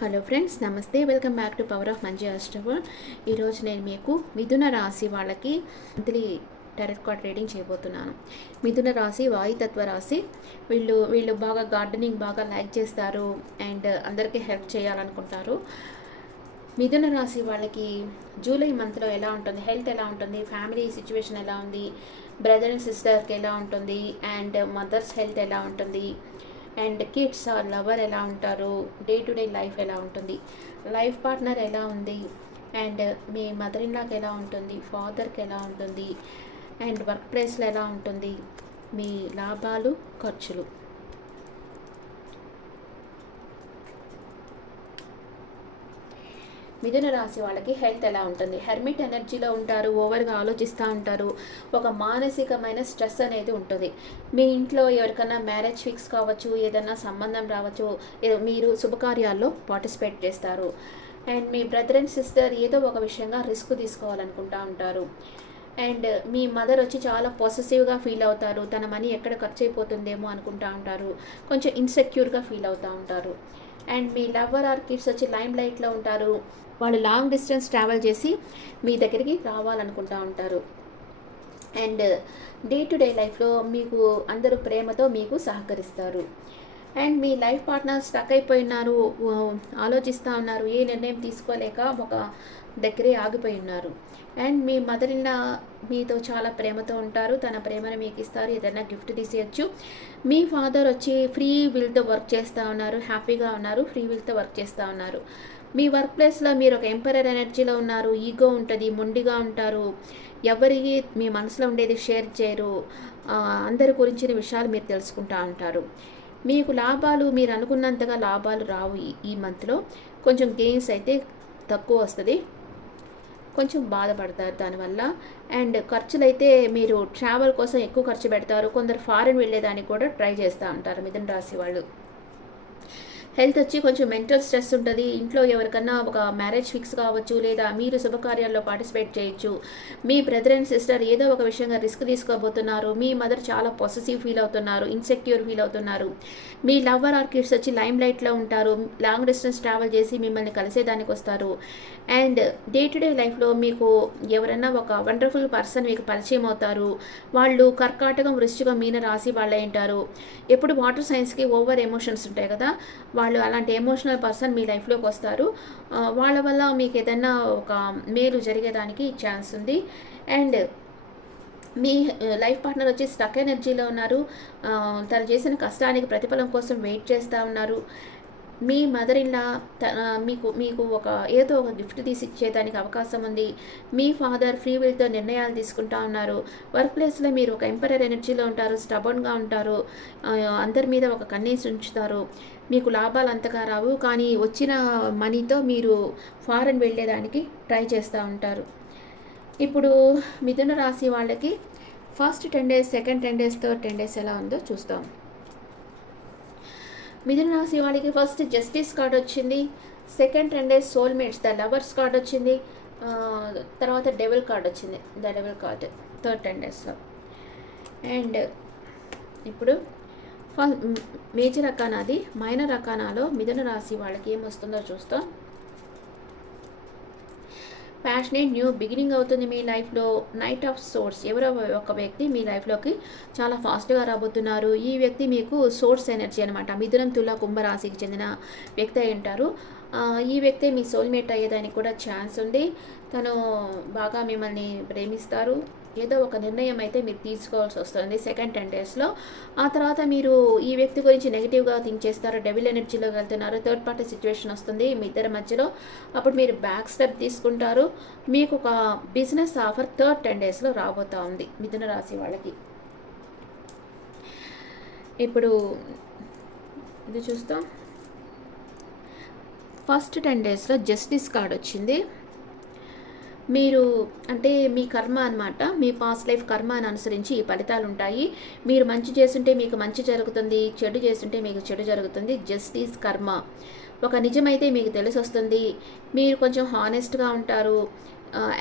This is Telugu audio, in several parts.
హలో ఫ్రెండ్స్, నమస్తే. Welcome back to power of మంచి అష్టవర్. ఈరోజు నేను మీకు మిథున రాశి వాళ్ళకి మంత్లీ టారట్ కార్డ్ రీడింగ్ చేయబోతున్నాను. మిథున రాశి వాయుతత్వ రాశి. వీళ్ళు బాగా గార్డెనింగ్ బాగా లైక్ చేస్తారు అండ్ అందరికీ హెల్ప్ చేయాలనుకుంటారు. మిథున రాశి వాళ్ళకి జూలై మంత్లో ఎలా ఉంటుంది, హెల్త్ ఎలా ఉంటుంది, ఫ్యామిలీ సిచ్యువేషన్ ఎలా ఉంది, బ్రదర్ అండ్ సిస్టర్కి ఎలా ఉంటుంది, అండ్ మదర్స్ హెల్త్ ఎలా ఉంటుంది, అండ్ కిడ్స్ ఆర్ లవర్ ఎలా ఉంటారు, డే టు డే లైఫ్ ఎలా ఉంటుంది, లైఫ్ పార్ట్నర్ ఎలా ఉంది, అండ్ మీ మదర్ ఇన్ లాకి ఎలా ఉంటుంది, ఫాదర్కి ఎలా ఉంటుంది, అండ్ వర్క్ ప్లేస్లో ఎలా ఉంటుంది, మీ లాభాలు ఖర్చులు. మిథున రాశి వాళ్ళకి హెల్త్ ఎలా ఉంటుంది, హెర్మిట్ ఎనర్జీలో ఉంటారు, ఓవర్గా ఆలోచిస్తూ ఉంటారు, ఒక మానసికమైన స్ట్రెస్ అనేది ఉంటుంది. మీ ఇంట్లో ఎవరికైనా మ్యారేజ్ ఫిక్స్ కావచ్చు, ఏదైనా సంబంధం రావచ్చు, మీరు శుభకార్యాల్లో పార్టిసిపేట్ చేస్తారు. And me brother and sister ఏదో ఒక విషయంగా రిస్క్ తీసుకోవాలనుకుంటూ ఉంటారు. అండ్ మీ మదర్ వచ్చి చాలా పొసెసివ్గా ఫీల్ అవుతారు, తన మనీ ఎక్కడ ఖర్చు అయిపోతుందేమో అనుకుంటూ ఉంటారు, కొంచెం ఇన్సెక్యూర్గా ఫీల్ అవుతూ ఉంటారు. And me lover are kids వచ్చి లైమ్ లైట్లో ఉంటారు, వాళ్ళు లాంగ్ డిస్టెన్స్ ట్రావెల్ చేసి మీ దగ్గరికి రావాలనుకుంటూ ఉంటారు. అండ్ డే టు డే లైఫ్లో మీకు అందరూ ప్రేమతో మీకు సహకరిస్తారు. అండ్ మీ లైఫ్ పార్ట్నర్ స్టక్ అయిపోయినారు, ఆలోచిస్తూ ఉన్నారు, ఏ నిర్ణయం తీసుకోలేక ఒక దగ్గరే ఆగిపోయి ఉన్నారు. అండ్ మీ మదర్ ఇన్ మీతో చాలా ప్రేమతో ఉంటారు, తన ప్రేమను మీకు ఇస్తారు, ఏదైనా గిఫ్ట్ తీసేయచ్చు. మీ ఫాదర్ వచ్చి ఫ్రీ విల్తో వర్క్ చేస్తూ ఉన్నారు, హ్యాపీగా ఉన్నారు, ఫ్రీ విల్తో వర్క్ చేస్తూ ఉన్నారు. మీ వర్క్ ప్లేస్లో మీరు ఒక ఎంపరర్ ఎనర్జీలో ఉన్నారు, ఈగో ఉంటుంది, మొండిగా ఉంటారు, ఎవరికి మీ మనసులో ఉండేది షేర్ చేయరు, అందరి గురించిన విషయాలు మీరు తెలుసుకుంటూ ఉంటారు. మీకు లాభాలు మీరు అనుకున్నంతగా లాభాలు రావు ఈ మంత్లో, కొంచెం గెయిన్స్ అయితే తక్కువ వస్తుంది, కొంచెం బాధపడతారు దానివల్ల. అండ్ ఖర్చులు అయితే మీరు ట్రావెల్ కోసం ఎక్కువ ఖర్చు పెడతారు, కొందరు ఫారెన్ వెళ్ళేదానికి కూడా ట్రై చేస్తూ ఉంటారు మిథున రాశి వాళ్ళు. హెల్త్ వచ్చి కొంచెం మెంటల్ స్ట్రెస్ ఉంటుంది, ఇంట్లో ఎవరికన్నా ఒక మ్యారేజ్ ఫిక్స్ కావచ్చు, లేదా మీరు శుభకార్యాల్లో పార్టిసిపేట్ చేయొచ్చు. మీ బ్రదర్ అండ్ సిస్టర్ ఏదో ఒక విషయంగా రిస్క్ తీసుకోబోతున్నారు, మీ మదర్ చాలా పాజిటివ్ ఫీల్ అవుతున్నారు, ఇన్సెక్యూర్ ఫీల్ అవుతున్నారు. మీ లవర్ ఆర్ కిడ్స్ వచ్చి లైమ్ లైట్లో ఉంటారు, లాంగ్ డిస్టెన్స్ ట్రావెల్ చేసి మిమ్మల్ని కలిసేదానికి వస్తారు. అండ్ డే టు డే లైఫ్లో మీకు ఎవరైనా ఒక వండర్ఫుల్ పర్సన్ మీకు పరిచయం అవుతారు, వాళ్ళు కర్కాటకం, వృశ్చికం, మీన రాశి వాళ్ళే ఉంటారు. ఎప్పుడు వాటర్ సైన్స్కి ఓవర్ ఎమోషన్స్ ఉంటాయి కదా, వాళ్ళు అలాంటి ఎమోషనల్ పర్సన్ మీ లైఫ్లోకి వస్తారు. వాళ్ళ వల్ల మీకు ఏదైనా ఒక మేలు జరిగేదానికి ఛాన్స్ ఉంది. అండ్ మీ లైఫ్ పార్ట్నర్ వచ్చి స్టక్ ఎనర్జీలో ఉన్నారు, తను చేసిన కష్టానికి ప్రతిఫలం కోసం వెయిట్ చేస్తూ ఉన్నారు. మీ మదర్ ఇన్ లా మీకు ఏదో ఒక గిఫ్ట్ తీసి ఇచ్చేదానికి అవకాశం ఉంది. మీ ఫాదర్ ఫ్రీ విల్తో నిర్ణయాలు తీసుకుంటా ఉన్నారు. వర్క్ ప్లేస్లో మీరు ఒక ఎంపరర్ ఎనర్జీలో ఉంటారు, స్టబర్న్గా ఉంటారు, అందరి మీద ఒక కన్నేసి ఉంచుతారు. మీకు లాభాలు అంతగా రావు, కానీ వచ్చిన మనీతో మీరు ఫారెన్ వెళ్ళేదానికి ట్రై చేస్తూ ఉంటారు. ఇప్పుడు మిథున రాశి వాళ్ళకి first 10 days, second 10 days, third 10 days ఎలా ఉందో చూస్తాం. మిథున రాశి వాళ్ళకి ఫస్ట్ జస్టిస్ కార్డ్ వచ్చింది, second 10 days soulmates the lovers card వచ్చింది, తర్వాత డెవిల్ కార్డ్ వచ్చింది, ద డెవిల్ కార్డ్ థర్డ్ 10 daysలో. అండ్ ఇప్పుడు మేజర్ రకానాది, మైనర్ రకానాలో మిథున రాశి వాళ్ళకి ఏమొస్తుందో చూస్తాం. ప్యాషనేట్ న్యూ బిగినింగ్ అవుతుంది మీ లైఫ్లో. నైట్ ఆఫ్ సోర్స్, ఎవరో ఒక వ్యక్తి మీ లైఫ్లోకి చాలా ఫాస్ట్గా రాబోతున్నారు. ఈ వ్యక్తి మీకు సోర్స్ ఎనర్జీ అనమాట, మిథునం, తుల, కుంభరాశికి చెందిన వ్యక్తి అయి ఉంటారు. ఈ వ్యక్తి మీ సోల్మేట్ అయ్యేదానికి కూడా ఛాన్స్ ఉంది. తను బాగా మిమ్మల్ని ప్రేమిస్తారు. ఏదో ఒక నిర్ణయం అయితే మీరు తీసుకోవాల్సి వస్తుంది సెకండ్ 10 daysలో. ఆ తర్వాత మీరు ఈ వ్యక్తి గురించి నెగిటివ్గా థింక్ చేస్తారు, డెవిల్ ఎనర్జీలోకి వెళ్తున్నారు, థర్డ్ పార్టీ సిచ్యువేషన్ వస్తుంది మీ ఇద్దరి మధ్యలో. అప్పుడు మీరు బ్యాక్ స్టెప్ తీసుకుంటారు. మీకు ఒక బిజినెస్ ఆఫర్ థర్డ్ 10 daysలో రాబోతూ ఉంది మిథున రాశి వాళ్ళకి. ఇప్పుడు ఇది చూస్తాం. ఫస్ట్ 10 daysలో జస్టిస్ కార్డ్ వచ్చింది. మీరు అంటే మీ కర్మ అనమాట, మీ పాస్ట్ లైఫ్ కర్మని అనుసరించి ఈ ఫలితాలు ఉంటాయి. మీరు మంచి చేస్తుంటే మీకు మంచి జరుగుతుంది, చెడు చేస్తుంటే మీకు చెడు జరుగుతుంది. జస్టిస్ కర్మ ఒక నిజమైతే మీకు తెలిసి వస్తుంది. మీరు కొంచెం హానెస్ట్గా ఉంటారు,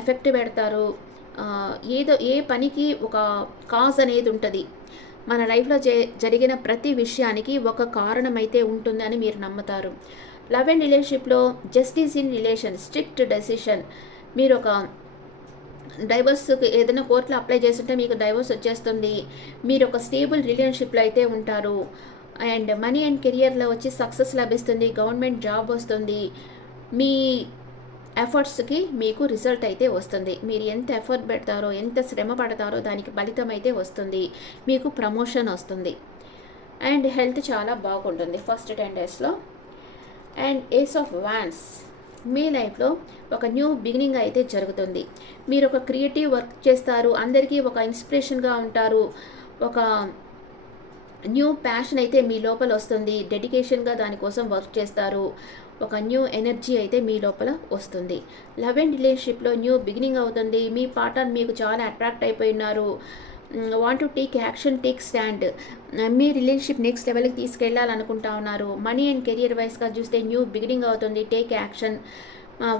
ఎఫెక్ట్ పెడతారు. ఏ పనికి ఒక కాజ్ అనేది ఉంటుంది. మన లైఫ్లో జరిగిన ప్రతి విషయానికి ఒక కారణం అయితే ఉంటుందని మీరు నమ్ముతారు. లవ్ అండ్ రిలేషన్షిప్లో justice in relation, strict decision. మీరు ఒక డైవర్స్కి ఏదైనా కోర్టులో అప్లై చేస్తుంటే మీకు డైవర్స్ వచ్చేస్తుంది. మీరు ఒక స్టేబుల్ రిలేషన్షిప్లో అయితే ఉంటారు. అండ్ మనీ అండ్ కెరియర్లో వచ్చి సక్సెస్ లభిస్తుంది, గవర్నమెంట్ జాబ్ వస్తుంది. మీ ఎఫర్ట్స్కి మీకు రిజల్ట్ అయితే వస్తుంది. మీరు ఎంత ఎఫర్ట్ పెడతారో, ఎంత శ్రమ పడతారో దానికి ఫలితం అయితే వస్తుంది. మీకు ప్రమోషన్ వస్తుంది. అండ్ హెల్త్ చాలా బాగుంటుంది ఫస్ట్ 10 డేస్లో. అండ్ ఏస్ ఆఫ్ వాన్స్, మీ లైఫ్లో ఒక న్యూ బిగినింగ్ అయితే జరుగుతుంది. మీరు ఒక క్రియేటివ్ వర్క్ చేస్తారు, అందరికీ ఒక ఇన్స్పిరేషన్గా ఉంటారు. ఒక న్యూ ప్యాషన్ అయితే మీ లోపల వస్తుంది, డెడికేషన్గా దానికోసం వర్క్ చేస్తారు. ఒక న్యూ ఎనర్జీ అయితే మీ లోపల వస్తుంది. లవ్ అండ్ రిలేషన్షిప్లో న్యూ బిగినింగ్ అవుతుంది. మీ పార్ట్నర్ మీకు చాలా అట్రాక్ట్ అయిపోయినారు, want to take action, take stand. Me relationship next లెవెల్కి తీసుకెళ్ళాలనుకుంటా ఉన్నారు. మనీ అండ్ కెరియర్ వైస్గా చూస్తే న్యూ బిగినింగ్ అవుతుంది, టేక్ యాక్షన్.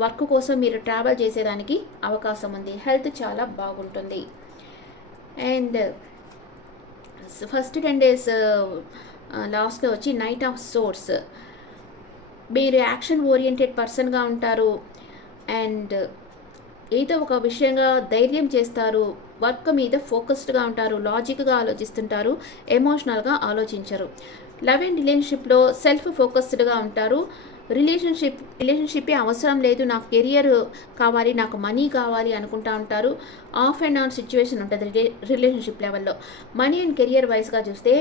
వర్క్ కోసం మీరు ట్రావెల్ చేసేదానికి అవకాశం ఉంది. హెల్త్ చాలా బాగుంటుంది. అండ్ ఫస్ట్ 10 డేస్ లాస్ట్లో వచ్చి నైట్ ఆఫ్ సోర్స్. మీరు యాక్షన్ ఓరియంటెడ్ పర్సన్గా ఉంటారు. అండ్ ఏదో ఒక విషయంగా ధైర్యం చేస్తారు, వర్క్ మీద ఫోకస్డ్గా ఉంటారు, లాజిక్గా ఆలోచిస్తుంటారు, ఎమోషనల్గా ఆలోచించరు. లవ్ అండ్ రిలేషన్షిప్లో సెల్ఫ్ ఫోకస్డ్గా ఉంటారు. రిలేషన్షిప్పే అవసరం లేదు, నాకు కెరియర్ కావాలి, నాకు మనీ కావాలి అనుకుంటా ఉంటారు. ఆఫ్ అండ్ ఆన్ సిచ్యువేషన్ ఉంటుంది రిలేషన్షిప్ లెవెల్లో. మనీ అండ్ కెరియర్ వైస్గా చూస్తే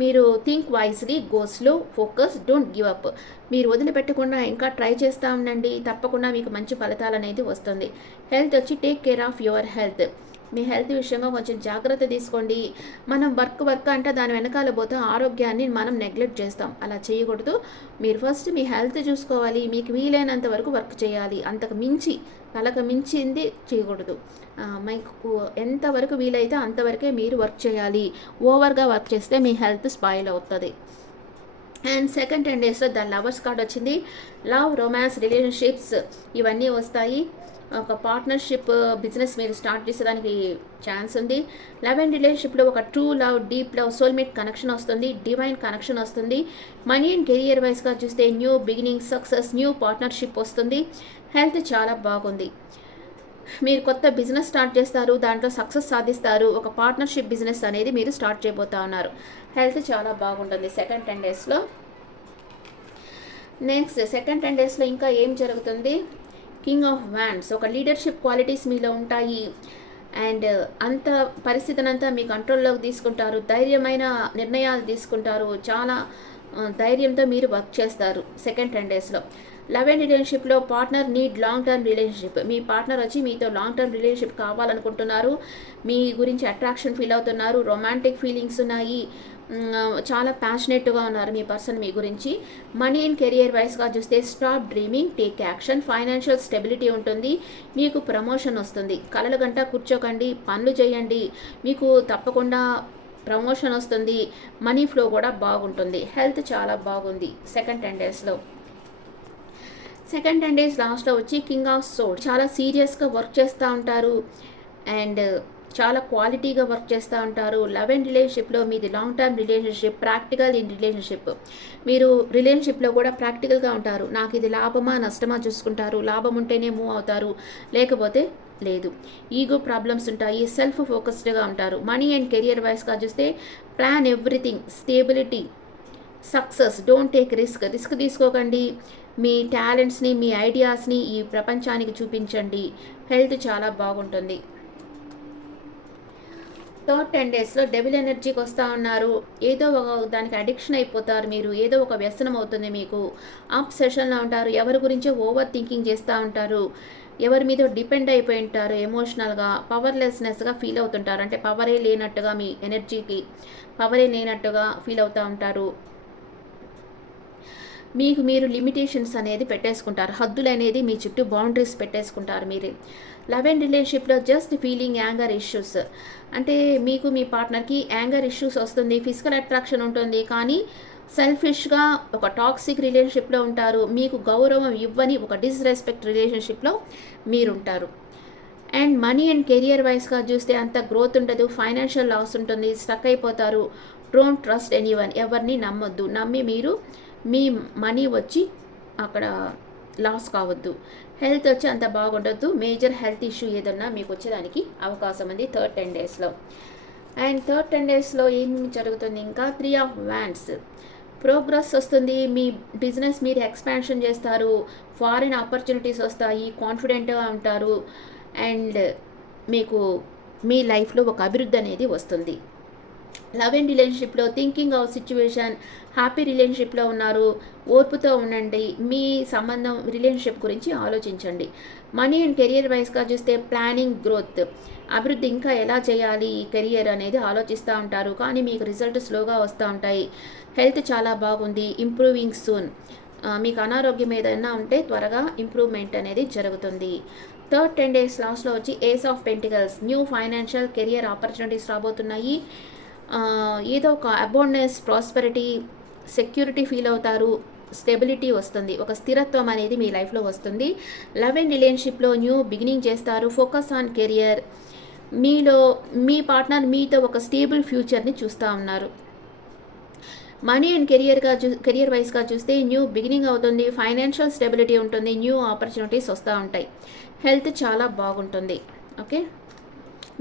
మీరు think wisely, go slow, focus, don't give up. మీరు వదిలిపెట్టకుండా ఇంకా ట్రై చేస్తూ ఉండండి, తప్పకుండా మీకు మంచి ఫలితాలు అనేది వస్తుంది. హెల్త్ వచ్చి take care of your health. Me health విషయంగా కొంచెం జాగ్రత్త తీసుకోండి. మనం వర్క్ అంటే దాని వెనకాల పోతే ఆరోగ్యాన్ని మనం నెగ్లెక్ట్ చేస్తాం, అలా చేయకూడదు. మీరు ఫస్ట్ మీ హెల్త్ చూసుకోవాలి, మీకు వీలైనంత వరకు వర్క్ చేయాలి, అంతకు మించి తలకు మించింది చేయకూడదు. మీకు ఎంతవరకు వీలైతే అంతవరకే మీరు వర్క్ చేయాలి. ఓవర్గా వర్క్ చేస్తే మీ హెల్త్ స్పాయిల్ అవుతుంది. అండ్ సెకండ్ 10 డేస్లో ద లవర్స్ కార్డ్ వచ్చింది. లవ్, రొమాన్స్, రిలేషన్షిప్స్ ఇవన్నీ వస్తాయి. ఒక పార్ట్నర్షిప్ బిజినెస్ మీరు స్టార్ట్ చేసేదానికి ఛాన్స్ ఉంది. లవ్ అండ్ రిలేషన్షిప్లో ఒక true love, deep love, soulmate connection వస్తుంది, డివైన్ కనెక్షన్ వస్తుంది. మనీ అండ్ కెరియర్ వైస్గా చూస్తే new beginning, success, new partnership వస్తుంది. హెల్త్ చాలా బాగుంది. మీరు కొత్త బిజినెస్ స్టార్ట్ చేస్తారు, దాంట్లో సక్సెస్ సాధిస్తారు. ఒక పార్ట్నర్షిప్ బిజినెస్ అనేది మీరు స్టార్ట్ చేయబోతా ఉన్నారు. హెల్త్ చాలా బాగుంటుంది సెకండ్ 10 డేస్లో. నెక్స్ట్ సెకండ్ 10 డేస్లో ఇంకా ఏం జరుగుతుంది? కింగ్ ఆఫ్ వ్యాండ్స్, ఒక లీడర్షిప్ క్వాలిటీస్ మీలో ఉంటాయి. అండ్ అంత పరిస్థితినంతా మీ కంట్రోల్లోకి తీసుకుంటారు, ధైర్యమైన నిర్ణయాలు తీసుకుంటారు, చాలా ధైర్యంతో మీరు వర్క్ చేస్తారు సెకండ్ 10 డేస్లో. లవ్ అండ్ రిలేషన్షిప్లో partner need long term relationship. మీ పార్ట్నర్ వచ్చి మీతో లాంగ్ టర్మ్ రిలేషన్షిప్ కావాలనుకుంటున్నారు, మీ గురించి అట్రాక్షన్ ఫీల్ అవుతున్నారు, రొమాంటిక్ ఫీలింగ్స్ ఉన్నాయి, చాలా ప్యాషనేట్గా ఉన్నారు మీ పర్సన్ మీ గురించి. మనీ అండ్ కెరియర్ వైస్గా చూస్తే stop dreaming, take action, financial stability ఉంటుంది, మీకు ప్రమోషన్ వస్తుంది. కలలు గంట కూర్చోకండి, పనులు చేయండి, మీకు తప్పకుండా ప్రమోషన్ వస్తుంది. మనీ ఫ్లో కూడా బాగుంటుంది. హెల్త్ చాలా బాగుంది సెకండ్ 10 డేస్లో. సెకండ్ 10 డేస్ లాస్ట్లో వచ్చి కింగ్ ఆఫ్ సోర్డ్. చాలా సీరియస్గా వర్క్ చేస్తూ ఉంటారు అండ్ చాలా క్వాలిటీగా వర్క్ చేస్తూ ఉంటారు. లవ్ అండ్ రిలేషన్షిప్లో మీది long term relationship, practical in relationship. మీరు రిలేషన్షిప్లో కూడా ప్రాక్టికల్గా ఉంటారు, నాకు ఇది లాభమా నష్టమా చూసుకుంటారు, లాభం ఉంటేనే మూవ్ అవుతారు, లేకపోతే లేదు. ఈగో ప్రాబ్లమ్స్ ఉంటాయి, సెల్ఫ్ ఫోకస్డ్గా ఉంటారు. మనీ అండ్ కెరియర్ వైస్గా చూస్తే plan everything, stability, success, don't take risk తీసుకోకండి. మీ టాలెంట్స్ని, మీ ఐడియాస్ని ఈ ప్రపంచానికి చూపించండి. హెల్త్ చాలా బాగుంటుంది. థర్డ్ 10 డేస్లో డెవిల్ ఎనర్జీకి వస్తూ ఉన్నారు. ఏదో ఒక దానికి అడిక్షన్ అయిపోతారు మీరు, ఏదో ఒక వ్యసనం అవుతుంది మీకు. అప్ సెషన్లో ఉంటారు, ఎవరి గురించో ఓవర్ థింకింగ్ చేస్తూ ఉంటారు, ఎవరి మీద డిపెండ్ అయిపోయి ఉంటారు, ఎమోషనల్గా పవర్లెస్నెస్గా ఫీల్ అవుతుంటారు. అంటే పవరే లేనట్టుగా, మీ ఎనర్జీకి పవరే లేనట్టుగా ఫీల్ అవుతూ ఉంటారు. మీకు మీరు లిమిటేషన్స్ అనేది పెట్టేసుకుంటారు, హద్దులు అనేది మీ చుట్టూ బౌండరీస్ పెట్టేసుకుంటారు మీరే. లవ్ అండ్ రిలేషన్షిప్లో జస్ట్ ఫీలింగ్ యాంగర్ ఇష్యూస్. అంటే మీకు మీ పార్ట్నర్కి యాంగర్ ఇష్యూస్ వస్తుంది, ఫిజికల్ అట్రాక్షన్ ఉంటుంది, కానీ సెల్ఫిష్గా ఒక టాక్సిక్ రిలేషన్షిప్లో ఉంటారు. మీకు గౌరవం ఇవ్వని ఒక డిస్రెస్పెక్ట్ రిలేషన్షిప్లో మీరుంటారు. అండ్ మనీ అండ్ కెరియర్ వైస్గా చూస్తే అంత గ్రోత్ ఉండదు, ఫైనాన్షియల్ లాస్ ఉంటుంది, స్టక్ అయిపోతారు. డోంట్ ట్రస్ట్ ఎనీవన్, ఎవరిని నమ్మొద్దు. నమ్మి మీరు మీ మనీ వచ్చి అక్కడ లాస్ కావద్దు. హెల్త్ వచ్చి అంత బాగుండొద్దు. మేజర్ హెల్త్ ఇష్యూ ఏదన్నా మీకు వచ్చేదానికి అవకాశం ఉంది థర్డ్ 10 డేస్లో. అండ్ థర్డ్ 10 డేస్లో ఏం జరుగుతుంది, ఇంకా 3 ఆఫ్ వ్యాండ్స్ ప్రోగ్రెస్ వస్తుంది. మీ బిజినెస్ మీరు ఎక్స్పాన్షన్ చేస్తారు, ఫారిన్ ఆపర్చునిటీస్ వస్తాయి, కాన్ఫిడెంట్గా ఉంటారు. అండ్ మీకు మీ లైఫ్లో ఒక అభివృద్ధి అనేది వస్తుంది. లవ్ అండ్ రిలేషన్షిప్లో థింకింగ్ ఆఫ్ సిచ్యువేషన్, హ్యాపీ రిలేషన్షిప్లో ఉన్నారు, ఓర్పుతో ఉండండి. మీ సంబంధం రిలేషన్షిప్ గురించి ఆలోచించండి. మనీ అండ్ కెరియర్ వైజ్గా చూస్తే ప్లానింగ్, గ్రోత్, అభివృద్ధి ఇంకా ఎలా చేయాలి ఈ కెరియర్ అనేది ఆలోచిస్తూ ఉంటారు, కానీ మీకు రిజల్ట్ స్లోగా వస్తూ ఉంటాయి. హెల్త్ చాలా బాగుంది, ఇంప్రూవింగ్ సూన్. మీకు అనారోగ్యం ఏదైనా ఉంటే త్వరగా ఇంప్రూవ్మెంట్ అనేది జరుగుతుంది. థర్డ్ 10 డేస్ లాస్ట్లో వచ్చి ace of pentacles, new financial career opportunities రాబోతున్నాయి. ఏదో ఒక అబౌండెన్స్, ప్రాస్పెరిటీ, సెక్యూరిటీ ఫీల్ అవుతారు, స్టెబిలిటీ వస్తుంది, ఒక స్థిరత్వం అనేది మీ లైఫ్లో వస్తుంది. లవ్ అండ్ రిలేషన్షిప్లో న్యూ బిగినింగ్ చేస్తారు, ఫోకస్ ఆన్ కెరియర్. మీలో మీ పార్ట్నర్ మీతో ఒక స్టేబుల్ ఫ్యూచర్ని చూస్తూ ఉన్నారు. మనీ అండ్ కెరియర్ వైజ్గా చూస్తే న్యూ బిగినింగ్ అవుతుంది, ఫైనాన్షియల్ స్టెబిలిటీ ఉంటుంది, న్యూ ఆపర్చునిటీస్ వస్తూ ఉంటాయి. హెల్త్ చాలా బాగుంటుంది. ఓకే,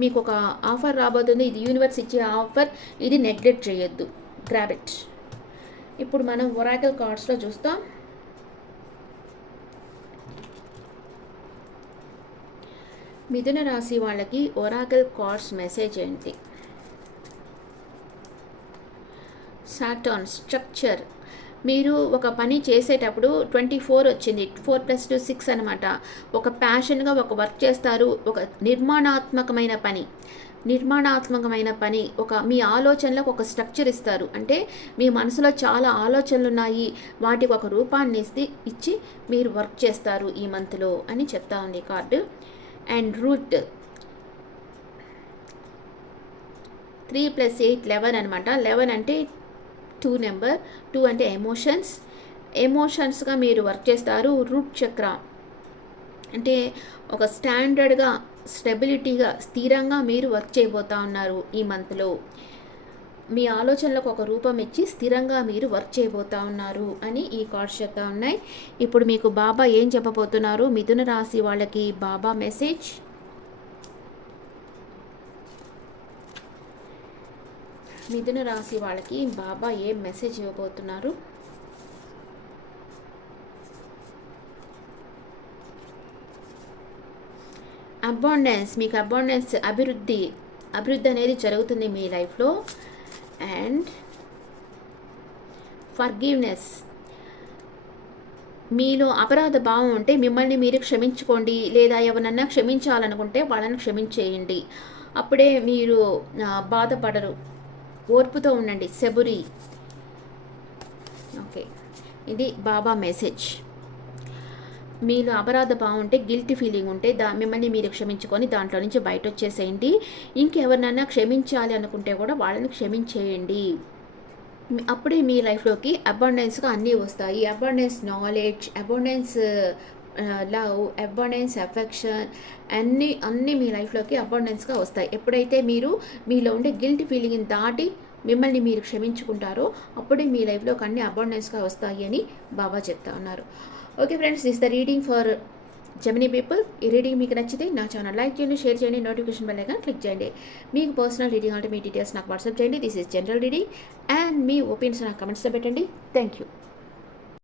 మీకు ఒక ఆఫర్ రాబోతుంది, ఇది యూనివర్స్ ఇచ్చే ఆఫర్, ఇది నెగ్లెక్ట్ చేయొద్దు, గ్రాబ్ ఇట్. ఇప్పుడు మనం ఒరాకిల్ కార్డ్స్లో చూస్తాం. మిథున రాశి వాళ్ళకి ఒరాకిల్ కార్డ్స్ మెసేజ్ ఏంటి? Saturn structure. మీరు ఒక పని చేసేటప్పుడు 24 వచ్చింది, 4 + 2 6 అనమాట. ఒక ప్యాషన్గా ఒక వర్క్ చేస్తారు, ఒక నిర్మాణాత్మకమైన పని, ఒక మీ ఆలోచనలకు ఒక స్ట్రక్చర్ ఇస్తారు. అంటే మీ మనసులో చాలా ఆలోచనలు ఉన్నాయి, వాటికి ఒక రూపాన్ని ఇచ్చి మీరు వర్క్ చేస్తారు ఈ మంత్లో అని చెప్తా ఉంది కార్డు. అండ్ రూట్ 3 + 8 11 అనమాట. 11 అంటే 2 నెంబర్, 2 అంటే ఎమోషన్స్గా మీరు వర్క్ చేస్తారు. రూట్ చక్ర అంటే ఒక స్టాండర్డ్గా, స్టెబిలిటీగా, స్థిరంగా మీరు వర్క్ చేయబోతా ఉన్నారు ఈ మంత్లో. మీ ఆలోచనలకు ఒక రూపం ఇచ్చి స్థిరంగా మీరు వర్క్ చేయబోతా ఉన్నారు అని ఈ కార్డ్స్ చెప్తా ఉన్నాయి. ఇప్పుడు మీకు బాబా ఏం చెప్పబోతున్నారు? మిథున రాశి వాళ్ళకి బాబా మెసేజ్. మిథున రాశి వాళ్ళకి బాబా ఏం మెసేజ్ ఇవ్వబోతున్నారు? అబాండెన్స్, మీకు అబాండెన్స్, అభివృద్ధి అనేది జరుగుతుంది మీ లైఫ్లో. అండ్ ఫర్గివ్నెస్, మీలో అపరాధ భావం ఉంటే మిమ్మల్ని మీరు క్షమించుకోండి, లేదా ఎవరన్నా క్షమించాలనుకుంటే వాళ్ళని క్షమించేయండి, అప్పుడే మీరు బాధపడరు. ఓర్పుతో ఉండండి, సెబురి. ఓకే, ఇది బాబా మెసేజ్. మీలో అపరాధ భావం ఉంటే, గిల్టీ ఫీలింగ్ ఉంటే మిమ్మల్ని మీరు క్షమించుకొని దాంట్లో నుంచి బయట వచ్చేసేయండి. ఇంకెవరినైనా క్షమించాలి అనుకుంటే కూడా వాళ్ళని క్షమించేయండి. అప్పుడే మీ లైఫ్లోకి అబాండెన్స్గా అన్నీ వస్తాయి. Abundance knowledge, abundance love, abundance affection, అన్నీ మీ లైఫ్లోకి అబాండెన్స్గా వస్తాయి. ఎప్పుడైతే మీరు మీలో ఉండే గిల్టీ ఫీలింగ్ని దాటి మిమ్మల్ని మీరు క్షమించుకుంటారో అప్పుడే మీ లైఫ్లోకి అన్ని అబాండెన్స్గా వస్తాయి అని బాబా చెప్తా ఉన్నారు. Okay friends, this the reading for Gemini people. ఈ రీడింగ్ మీకు నచ్చితే నా ఛానల్ లైక్ చేయండి, షేర్ చేయండి, నోటిఫికేషన్ బెల్ ఐకాన్ క్లిక్ చేయండి. మీకు పర్సనల్ రీడింగ్ అంటే మీ డీటెయిల్స్ నాకు వాట్సాప్ చేయండి. This is general reading. And me opinions నాకు కమెంట్స్లో పెట్టండి. Thank you.